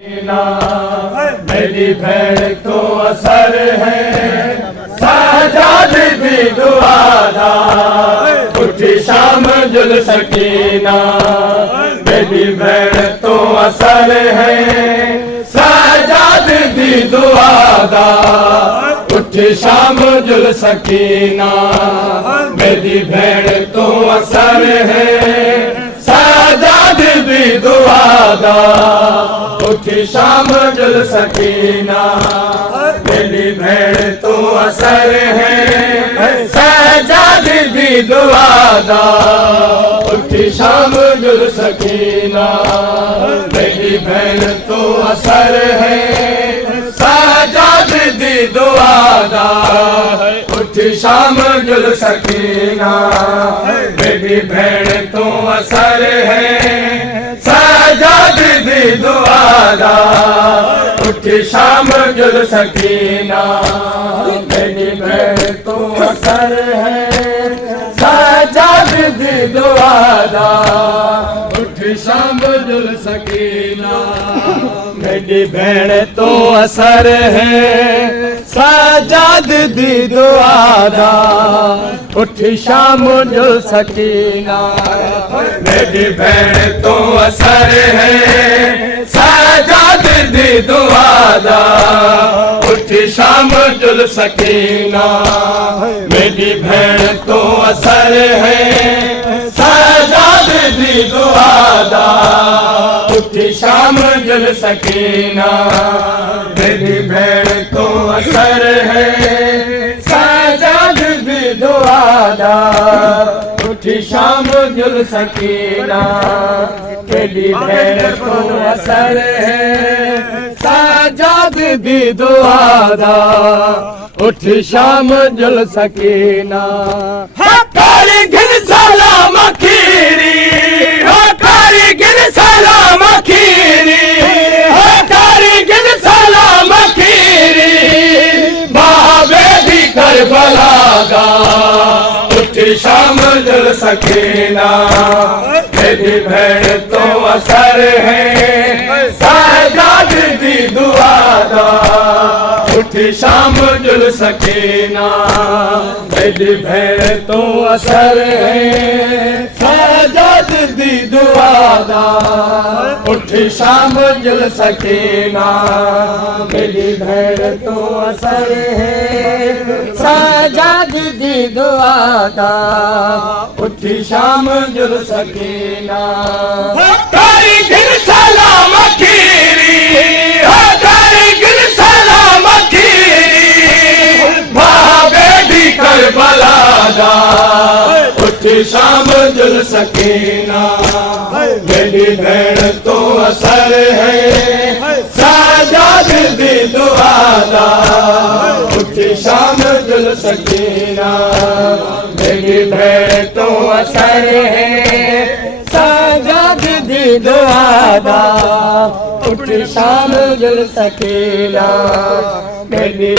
मेरी भेड़ को असर है साजाद भी दुआदा उठी शाम जुल सकीना। मेरी भेड़ तो असर है साजाद भी दुआदा उठी शाम जुल सकीना। मेरी भेड़ तो असर है साजाद भी दुआदा उठी शाम जुल सकीना। मेरी भेड़ तो असर है साजाद भी दुआदा उठी शाम जुल सकीना। मेरी भेड़ तो असर है साजाद भी दुआदा उठी शाम जुल सकीना। मेरी भेड़ तो असर है साजाद भी दुआदा उठी शाम जुल सकीना। मेरी भेड़ तो असर है साजाद भी दुआदा उठी शाम जुल सकीना। मेरी भेड़ तो असर है साजाद दी दुआदा उठी शाम जुल सकीना। मेरी भेड़ तो असर है साजाद दी दुआदा उठी शाम जुल सकीना। मेरी भेड़ तो असर है साजाद दी दुआदा उठी शाम जुल सकीना। मेरी भेड़ तो असर है साजाद भी दुआदा उठी शाम जुल सकीना। मेरी भेड़ तो असर है साजाद भी दुआदा उठी शाम जुल सकीना। कारी गिन सलाम खीरी कारी गिन सलाम खीरी कारी गिन सलाम खीरी बाबे भी करबला गा उठी शाम जुल सकीना। मेरी भेड़ तो असर है साजाद भी दुआदा उठी शाम जुल सकीना। मेरी भेड़ तो असर है साजाद भी दुआदा उठी शाम जुल सकीना। मेरी भेड़ तो असर है साजाद भी दुआदा उठी शाम जुल सकीना। कारी गिन सलाम खीरी कारी गिन सलाम खीरी भावे भी करबला दा उठी शाम जुल सकीना। मेरी भेड़ तो असर है साजाद भी दुआदा उठी शाम जुल सकीना। मेरी भेड़ तो असर है साजाद भी दुआदा उठी शाम जुल सकीना। मेरी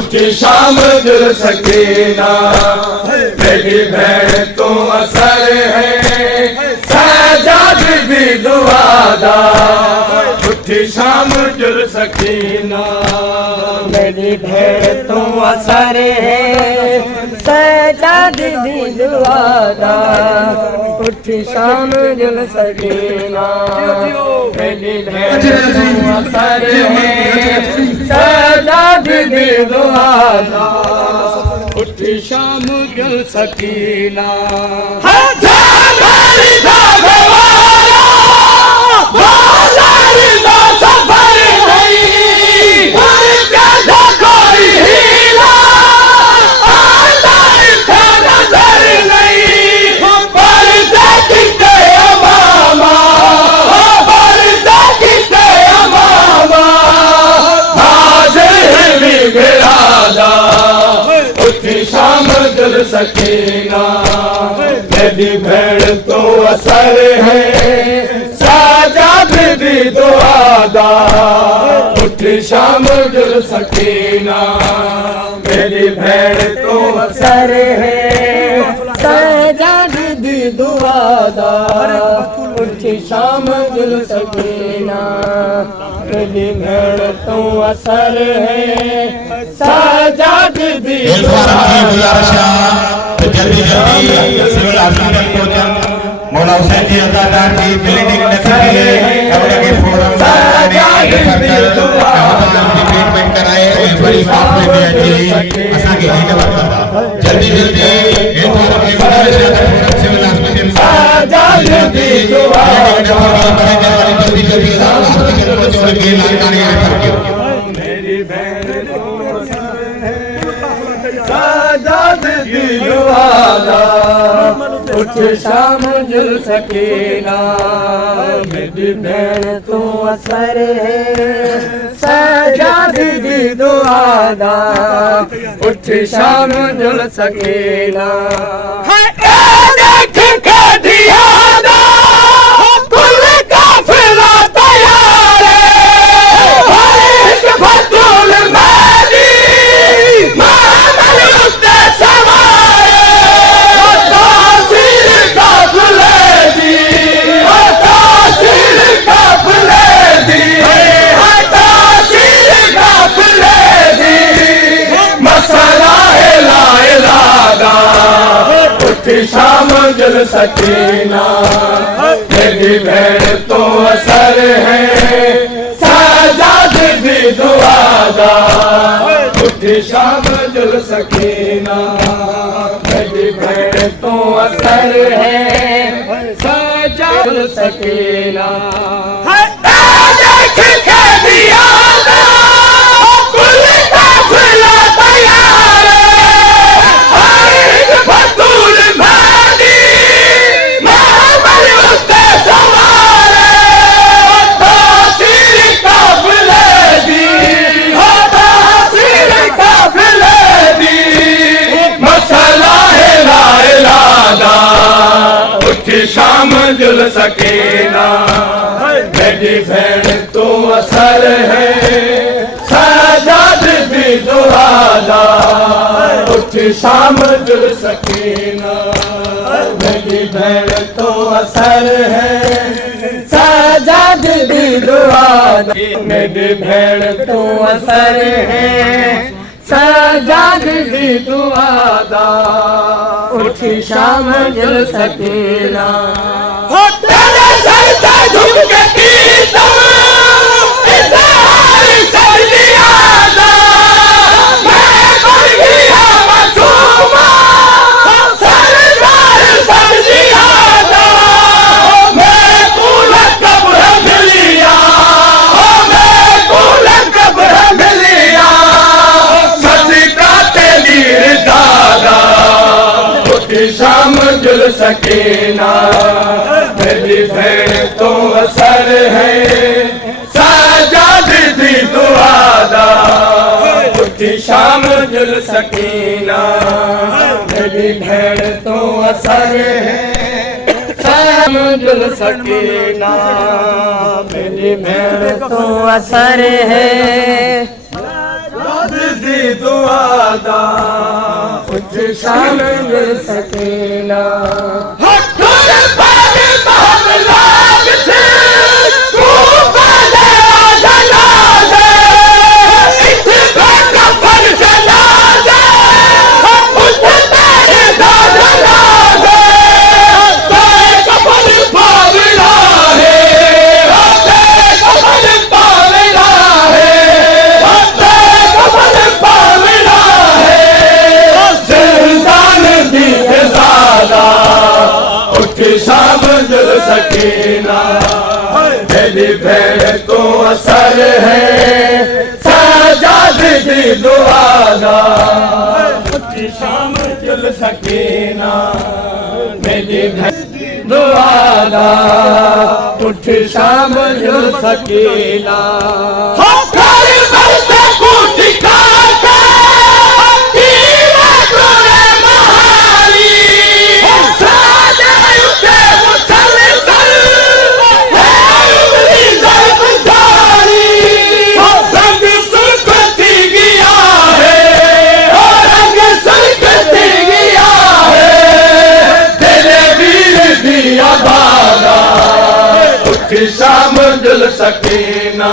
उठी शाम जुल सकीना। मेरी भेड़ तो असर है साजाद भी दुआदा उठी शाम जुल सकीना। मेरी भेड़ तो असर है साजाद भी दुआदा उठी शाम जुल सकीना। मेरी भेड़ तो असर है साजाद भी दुआदा उठी शाम जुल सकीना। उठी शाम जुल सकीना। मेरी भेड़ तो असर है साजाद दी दुआदा उठ शाम जुल सकीना मेरी भेड़ तो असर है साजाद दी दुआदा उठ शाम जुल सकीना मेरी भेड़ तो असर है साजाद दी दुआदा जल्दी जल्दी सिविल हॉस्पिटल पहुंचन मौला हुसैन जी अदादार की क्लिनिक लगी है कमरे के फोरम ट्रीटमेंट कराए बड़ी बात में भी अच्छी असा के हित वरता जल्दी जल्दी सिविल हॉस्पिटल जल्दी जल्दी हॉस्पिटल पहुंचो के लागानी है मेरी बहन साजाद दी दुआदा उठ शाम जुल सकीना मेरी बहन तो असर है साजाद दी दुआदा उठ शाम जुल सकीना देख के दियादा कुल काफिला तैयार है एक फतूल मेरी शाम जुल सकीना मेरी भेड़ तो असर है साजाद दी दुआदा उठ शाम जुल सकीना मेरी भेड़ तो असर है साजाद जुल सकीना देख के दियादा कुल काफिला तैयार है एक फतूल शाम जुल सकीना मेरी भेड़ तो असर है साजाद दी दुआदा उठ शाम जुल सकीना मेरी भेड़ तो असर है साजाद दी दुआदा मेरी भेड़ तो असर है साजाद दी दुआदा उठी शाम जुल सकीना तेरे सर पे झुक के कीर्तन इज़हार कर दिया मैं बन गया मासूमा सरदार कर दिया मैं कूलत कब्र मिलिया मैं कूलत कब्र मिलिया सदका तेरी दादा शाम जुल सकीना मेरी भेड़ तो असर है साजाद दी दुआदा उठ शाम जुल सकीना मेरी भेड़ तो असर है शाम जुल सकीना मेरी भेड़ तो असर है दी दुआदा उठ शाम जुल सकीना शाम जुल सकीना मेरी भेड़ तो असर है साजाद दी दुआदा शाम जुल सकीना मेरी भेड़ दुआदा उठ शाम जुल सकीना साजा उठ शाम जुल सकीना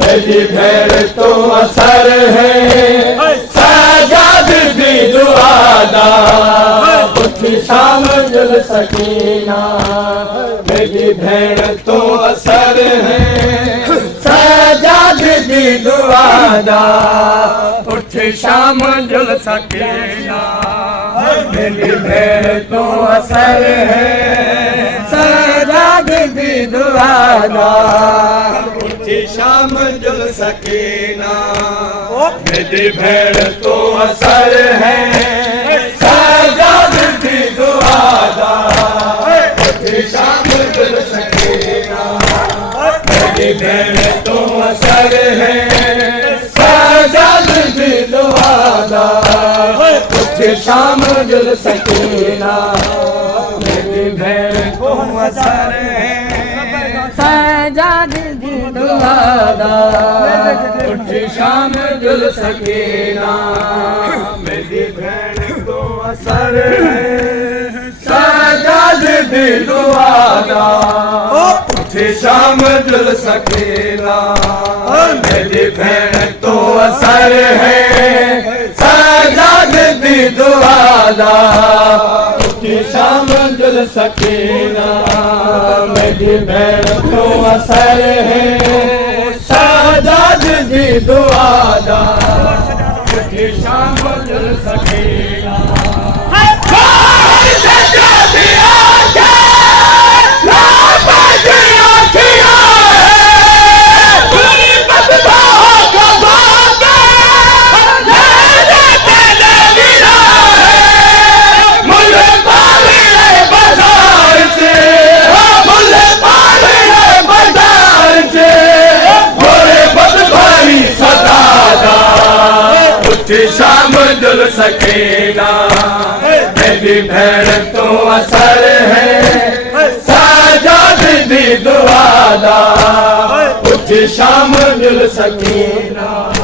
मेरी भेड़ तो असर है सजाद दी दुआदा उठ शाम जुल सकीना मेरी भेड़ तो असर है सजाद दी दुआदा उठ शाम जुल सकीना मेरी भेड़ तो असर है सजाद दी दुआदा उठ शाम जुल सकीना मेरी भेड़ तो असर है सजाद दी दुआदा उठ शाम जुल सकीना मेरी भेड़ तो असर है सजाद दी दुआदा उठ शाम जुल सकीना मेरी भेड़ को असर है सजाद दी दुआदा उठ शाम जुल सकीना मेरी भेड़ को असर है सजाद दी दुआदा उठ शाम जुल सकीना मेरी भेड़ तो असर है सजाद दी दुआदा उठ शाम जुल सकीना मेरी भेड़ तो असर है सजाद दी दुआदा उठ शाम जुल सकीना शाम जुल सकीना मेरी भेड़ तो असर है सजाद दी दुआदा उठ शाम जुल सकीना